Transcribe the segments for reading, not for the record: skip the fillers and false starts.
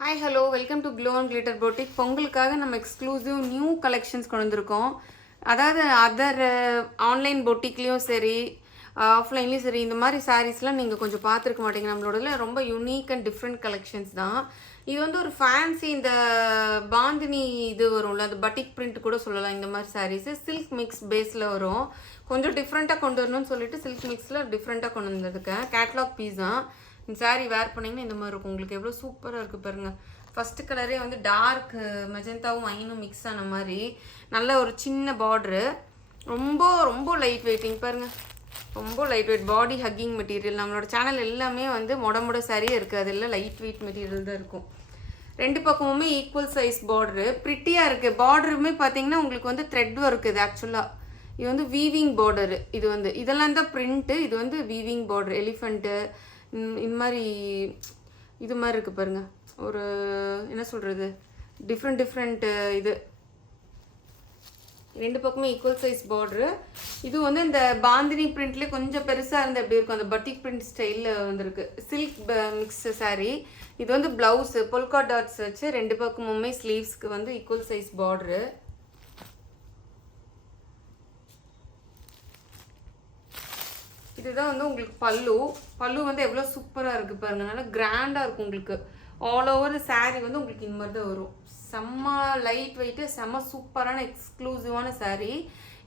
Hi hello welcome to Glow and Glitter boutique. பொங்கலுக்காக நம்ம exclusive new collections கொண்டு வந்திருக்கோம். அதாவது அதர் ஆன்லைன் பொட்டிக்லேயும் சரி ஆஃப்லைன்லேயும் சரி இந்த மாதிரி சாரீஸ்லாம் நீங்கள் கொஞ்சம் பார்த்துருக்க மாட்டீங்க. நம்மளோடதுல ரொம்ப யூனிக் அண்ட் டிஃப்ரெண்ட் கலெக்ஷன்ஸ் தான். இது வந்து ஒரு ஃபேன்சி இந்த பாந்தினி இது வரும்ல, அது பட்டிக் பிரிண்ட் கூட சொல்லலாம். இந்த மாதிரி சாரீஸு சில்க் மிக்ஸ் பேஸில் வரும். கொஞ்சம் டிஃப்ரெண்ட்டாக கொண்டு வரணும்னு சொல்லிட்டு சில்க் மிக்ஸில் டிஃப்ரெண்ட்டாக கொண்டு வந்திருக்கேன். கேட்லாக் பீஸ் தான். இந்த சாரீ வேர் பண்ணிங்கன்னா இந்த மாதிரி இருக்கும். உங்களுக்கு எவ்வளோ சூப்பராக இருக்குது பாருங்கள். ஃபஸ்ட்டு கலரே வந்து டார்க் மெஜந்தாவும் ஐனும் மிக்ஸ் ஆன மாதிரி நல்ல ஒரு சின்ன பார்ட்ரு. ரொம்ப ரொம்ப லைட் வெயிட்டிங் பாருங்கள், ரொம்ப light weight body hugging material. நம்மளோட சேனல் எல்லாமே வந்து மொட சாரியே இருக்குது, அது எல்லாம் லைட் வெயிட் மெட்டீரியல் தான் இருக்கும். ரெண்டு பக்கமுமே ஈக்குவல் சைஸ் பார்ட்ரு, ப்ரிட்டியாக இருக்குது. பார்டருமே பார்த்தீங்கன்னா உங்களுக்கு வந்து த்ரெட் ஒர்க். இது ஆக்சுவலாக இது வந்து வீவிங் பார்டரு. இது வந்து இதெல்லாம் தான் பிரிண்ட்டு, இது வந்து வீவிங் பார்டர். எலிஃபண்ட்டு இந்த மாதிரி இது மாதிரி இருக்குது பாருங்கள். ஒரு என்ன சொல்கிறது, டிஃப்ரெண்ட் இது ரெண்டு பக்கமே ஈக்குவல் சைஸ் பார்டரு. இது வந்து இந்த பாந்தினி பிரிண்ட்லேயே கொஞ்சம் பெருசாக இருந்து எப்படி இருக்கும், அந்த பட்டிக் பிரிண்ட் ஸ்டைலில் வந்துருக்கு. Silk mix sari. இது வந்து ப்ளவுஸு பொல்கா டாட்ஸ் வச்சு ரெண்டு பக்கமுமே ஸ்லீவ்ஸ்க்கு வந்து ஈக்குவல் சைஸ் பார்டரு. இதுதான் வந்து உங்களுக்கு பல்லு வந்து எவ்வளோ சூப்பராக இருக்குது பாருங்கள். நல்லா கிராண்டாக இருக்கும் உங்களுக்கு. ஆல் ஓவர் சாரீ வந்து உங்களுக்கு இந்த மாதிரி தான் வரும். செம்ம லைட் வெயிட்டு, செம்ம சூப்பரான எக்ஸ்க்ளூசிவான சாரீ.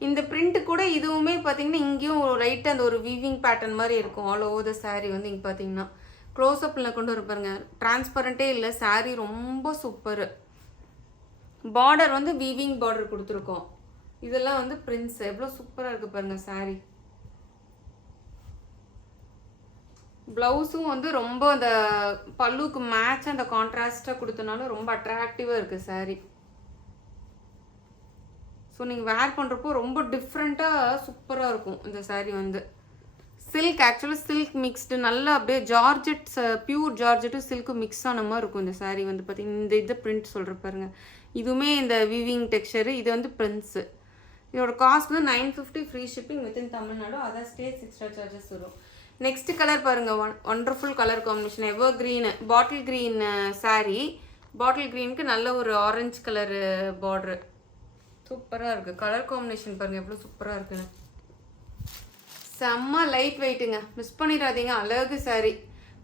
இந்த பிரிண்ட்டு கூட இதுவுமே பார்த்தீங்கன்னா இங்கேயும் லைட்டாக அந்த ஒரு வீவிங் பேட்டர்ன் மாதிரி இருக்கும். ஆல் ஓவர் த சாரீ வந்து இங்கே பார்த்தீங்கன்னா க்ளோஸ்அப்பில் கொண்டு வர பாருங்க. டிரான்ஸ்பரண்ட்டே இல்லை, சாரீ ரொம்ப சூப்பரு. பார்டர் வந்து வீவிங் பார்டர் கொடுத்துருக்கோம். இதெல்லாம் வந்து பிரிண்ட்ஸ் எவ்வளோ சூப்பராக இருக்குது பாருங்கள் சாரீ. ப்ளவுஸும் வந்து ரொம்ப அந்த பல்லுக்கு மேட்ச் அந்த கான்ட்ராஸ்டாக கொடுத்தனாலும் ரொம்ப அட்ராக்டிவாக இருக்குது சாரீ. ஸோ நீங்கள் வேர் பண்ணுறப்போ ரொம்ப டிஃப்ரெண்ட்டாக சூப்பராக இருக்கும் இந்த சாரீ வந்து. சில்க் ஆக்சுவலாக சில்க் மிக்ஸ்டு நல்லா அப்படியே ஜார்ஜெட், பியூர் ஜார்ஜெட்டும் சில்க்கும் மிக்ஸ் ஆன மாதிரி இருக்கும் இந்த சாரீ வந்து பார்த்தீங்கன்னா. இந்த இதை பிரிண்ட் சொல்கிற பாருங்க. இதுவுமே இந்த வீவிங் டெக்ஸ்சரு. இது வந்து பிரிண்ட்ஸு. இதோட காஸ்ட் வந்து 950 free shipping within Tamil Nadu. Other states extra charges வரும். நெக்ஸ்ட் கலர் பாருங்கள், ஒண்டர்ஃபுல் கலர் காம்பினேஷன். எவர் க்ரீன் பாட்டில் க்ரீன் சாரீ. பாட்டில் க்ரீனுக்கு நல்ல ஒரு ஆரஞ்சு கலரு பார்ட்ரு. சூப்பராக இருக்குது கலர் காம்பினேஷன் பாருங்கள், எவ்வளோ சூப்பராக இருக்குன்னு. செம்ம லைட் வெயிட்டுங்க, மிஸ் பண்ணிடாதீங்க. அழகு சாரீ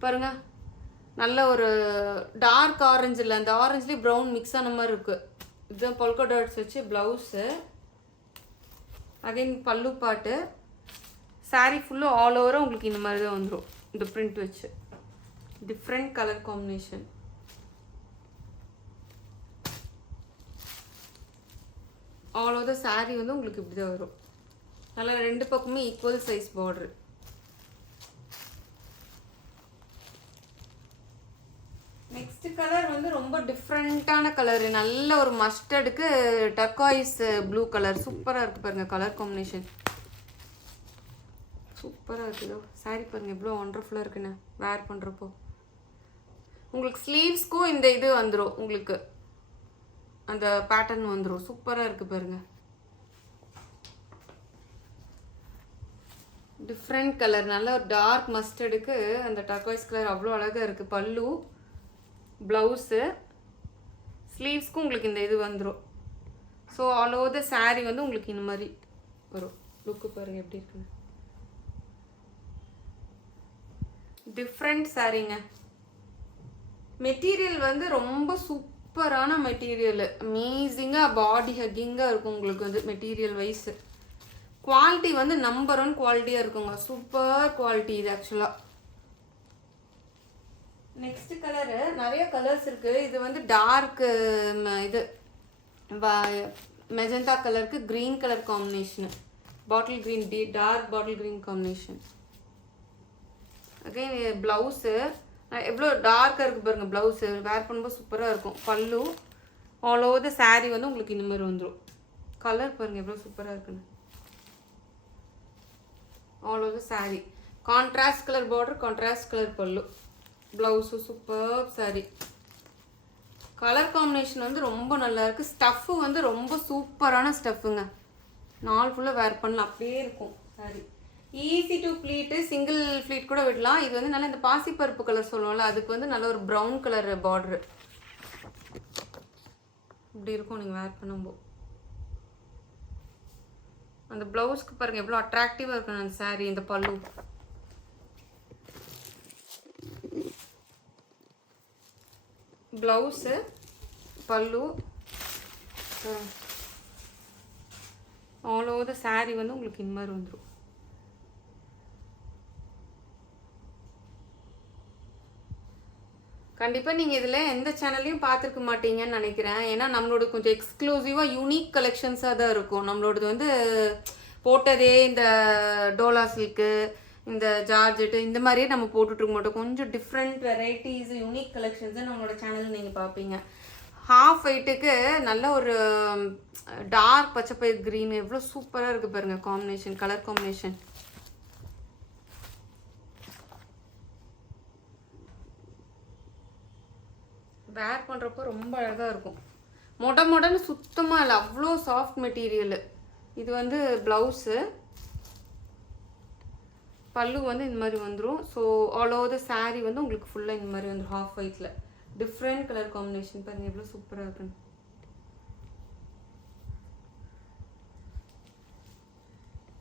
பாருங்கள். நல்ல ஒரு டார்க் ஆரஞ்சு இல்லை, அந்த ஆரஞ்சுலேயே ப்ரௌன் மிக்ஸ் ஆன மாதிரி இருக்குது. இதுதான் பொல்கா டாட்ஸ் வச்சு ப்ளவுஸு. அகைன் பல்லு பாட்டு. சாரீ ஃபுல்லும் ஆல் ஓவராக உங்களுக்கு இந்த மாதிரி தான் வந்துடும். இந்த பிரிண்ட் வச்சு different colour combination. All over sari வந்து உங்களுக்கு இப்படி தான் வரும். நல்லா ரெண்டு பக்கமே equal size border. Next colour வந்து ரொம்ப டிஃப்ரெண்ட்டான கலரு. நல்ல ஒரு மஸ்டர்டுக்கு டர்காய்ஸ் ப்ளூ கலர். சூப்பராக இருக்குது பாருங்கள் கலர் காம்பினேஷன். சூப்பராக இருக்குதோ சாரீ பாருங்கள், எவ்வளோ ஒண்டர்ஃபுல்லாக இருக்குன்னு வேர் பண்ணுறப்போ. உங்களுக்கு ஸ்லீவ்ஸ்க்கும் இந்த இது வந்துடும், உங்களுக்கு அந்த பேட்டர்ன் வந்துடும். சூப்பராக இருக்குது பாருங்கள். டிஃப்ரெண்ட் கலர், நல்ல ஒரு டார்க் மஸ்டர்டுக்கு அந்த டர்காய்ஸ் கலர் அவ்வளோ அழகாக இருக்குது. பல்லு, ப்ளவுஸு, ஸ்லீவ்ஸ்க்கும் உங்களுக்கு இந்த இது வந்துடும். So all over the sari வந்து உங்களுக்கு இந்த மாதிரி வரும். லுக்கு பாருங்கள் எப்படி இருக்குன்னு. டிஃப்ரெண்ட் சாரீங்க. மெட்டீரியல் வந்து ரொம்ப சூப்பரான மெட்டீரியல். அமேசிங்காக பாடி ஹக்கிங்காக இருக்கும் உங்களுக்கு வந்து மெட்டீரியல் வைஸ். குவாலிட்டி வந்து நம்பர் 1 குவாலிட்டியாக இருக்குங்க. சூப்பர் குவாலிட்டி இது ஆக்சுவலாக. நெக்ஸ்ட் கலரு நிறைய கலர்ஸ் இருக்குது. இது வந்து டார்க்கு இது மெஜந்தா கலருக்கு green colour combination. Bottle green, dark bottle green combination. Again blouse எவ்வளோ டார்க்காக இருக்குது பாருங்கள். ப்ளவுஸு வேர் பண்ணும்போது சூப்பராக இருக்கும். பல்லு, ஆல் ஓவர் த சாரீ வந்து உங்களுக்கு இந்த மாதிரி வந்துடும். கலர் பாருங்கள் எவ்வளோ சூப்பராக இருக்குன்னு. All over the sari contrast colour border, contrast colour pallu, blouse. Super sari. Colour combination வந்து ரொம்ப நல்லா இருக்குது. ஸ்டஃப்பு வந்து ரொம்ப சூப்பரான ஸ்டஃப்புங்க. நாள் ஃபுல்லாக வேர் பண்ணலாம், அப்படியே இருக்கும் sari. Easy to pleat, single pleat கூட விடலாம். இது வந்து நல்லா இந்த பாசிப்பருப்பு கலர் சொல்லுவோம்ல, அதுக்கு வந்து நல்ல ஒரு ப்ரௌன் கலர் பார்டரு. இப்படி இருக்கும் நீங்கள் வேர் பண்ணும்போது. அந்த ப்ளவுஸ்க்கு பாருங்கள் எவ்வளோ அட்ராக்டிவாக இருக்கணும் அந்த சாரீ. இந்த பல்லு ப்ளவுஸு பல்லு ஆல் ஓவர் த சாரீ வந்து உங்களுக்கு இந்த மாதிரி வந்துடும். கண்டிப்பாக நீங்கள் இதில் எந்த சேனல்லையும் பார்த்துருக்க மாட்டீங்கன்னு நினைக்கிறேன். ஏன்னா நம்மளோட கொஞ்சம் எக்ஸ்க்ளூசிவாக யூனிக் கலெக்ஷன்ஸாக தான் இருக்கும். நம்மளோடது வந்து போட்டதே இந்த டோலா சில்க்கு, இந்த ஜார்ஜெட்டு இந்த மாதிரியே நம்ம போட்டுட்ருக்க மாட்டோம். கொஞ்சம் டிஃப்ரெண்ட் வெரைட்டிஸ் யூனிக் கலெக்ஷன்ஸை நம்மளோட சேனலில் நீங்கள் பார்ப்பீங்க. ஹாஃப் ஒயிட்டுக்கு நல்ல ஒரு டார்க் பச்சை பயிர் க்ரீன் எவ்வளோ சூப்பராக இருக்குது பாருங்கள் காம்பினேஷன், கலர் காம்பினேஷன். வேர் பண்ணுறப்போ ரொம்ப அழகாக இருக்கும். மொடன்னு சுத்தமாக இல்லை, அவ்வளோ சாஃப்ட் மெட்டீரியலு. இது வந்து ப்ளவுஸு, பல்லு வந்து இந்த மாதிரி வந்துடும். So all over the sari வந்து உங்களுக்கு ஃபுல்லாக இந்த மாதிரி வந்துடும் ஹாஃப் ஒயிட்டில். டிஃப்ரெண்ட் கலர் காம்பினேஷன் பாருங்கள் எவ்வளோ சூப்பராக இருக்குன்னு.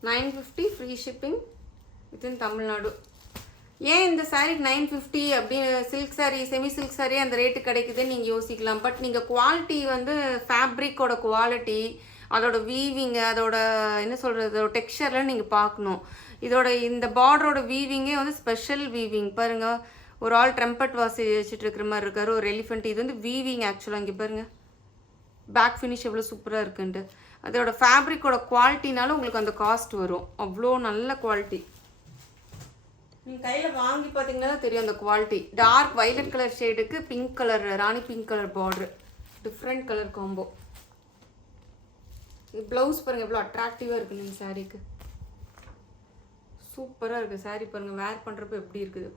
$950 ஃப்ரீ ஷிப்பிங் வித்தின் தமிழ்நாடு. ஏன் இந்த சாரீக்கு $950 அப்படின்னு silk sari, semi silk sari அந்த ரேட்டு கிடைக்குதுன்னு நீங்கள் யோசிக்கலாம். பட் நீங்கள் குவாலிட்டி வந்து ஃபேப்ரிக்கோட குவாலிட்டி, அதோட வீவிங்கு, அதோட என்ன சொல்கிறது, அதோட டெக்ஸ்சர்லாம் நீங்கள் பார்க்கணும். இதோட இந்த பார்டரோட வீவிங்கே வந்து ஸ்பெஷல் வீவிங் பாருங்கள். ஒரு ஆள் ட்ரம்பட் வாசி வச்சுட்டு இருக்கிற மாதிரி இருக்காரு, ஒரு எலிஃபெண்ட். இது வந்து வீவிங் ஆக்சுவலாக. இங்கே பாருங்கள் பேக் ஃபினிஷ் எவ்வளோ சூப்பராக இருக்குன்ட்டு. அதோட ஃபேப்ரிக்கோட குவாலிட்டினால உங்களுக்கு அந்த காஸ்ட் வரும். அவ்வளோ நல்ல குவாலிட்டி. நீங்கள் கையில் வாங்கி பார்த்தீங்கன்னா தெரியும் அந்த குவாலிட்டி. டார்க் வைலட் கலர் ஷேடுக்கு pink colour, rani pink colour border, different colour combo. Blouse பாருங்கள் எவ்வளோ அட்ராக்டிவாக இருக்குது இந்த சாரீக்கு. சூப்பராக இருக்குது சாரீ பாருங்கள். வேர் பண்ணுறப்ப எப்படி இருக்குது.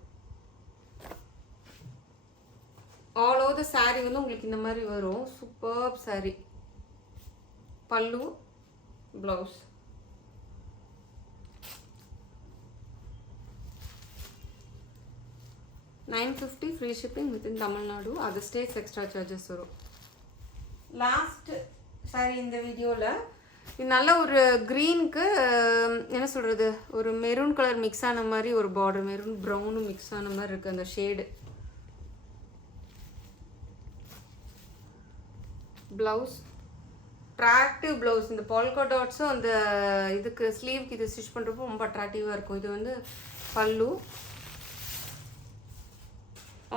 ஆல் ஓவர் த சாரீ வந்து உங்களுக்கு இந்த மாதிரி வரும். சூப்பர் சாரீ. பல்லு, blouse. $950 free shipping within Tamil Nadu. Other states extra charges வரும். லாஸ்ட் சாரீ இந்த வீடியோவில் இது நல்ல ஒரு க்ரீனுக்கு என்ன சொல்கிறது, ஒரு மெரூன் கலர் மிக்ஸ் ஆன மாதிரி ஒரு பார்டர், மெரூன் ப்ரௌனும் மிக்ஸ் ஆன மாதிரி இருக்குது அந்த ஷேடு. Blouse attractive blouse. இந்த பால்கா டாட்ஸும் அந்த இதுக்கு ஸ்லீவுக்கு இது ஸ்டிச் பண்ணுறப்போ ரொம்ப அட்ராக்டிவாக இருக்கும். இது வந்து பல்லு.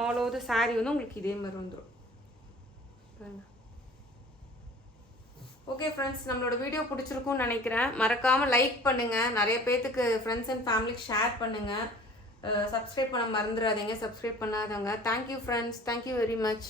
ஆல் ஓவர் த சாரீ வந்து உங்களுக்கு இதே மாதிரி வந்துடும். ஓகே ஃப்ரெண்ட்ஸ், நம்மளோட வீடியோ பிடிச்சிருக்கும்னு நினைக்கிறேன். மறக்காமல் லைக் பண்ணுங்கள், நிறைய பேர்த்துக்கு ஃப்ரெண்ட்ஸ் அண்ட் ஃபேமிலிக்கு ஷேர் பண்ணுங்கள். சப்ஸ்கிரைப் பண்ண மறந்துடாதீங்க, சப்ஸ்கிரைப் பண்ணாதவங்க. Thank you friends, thank you very much.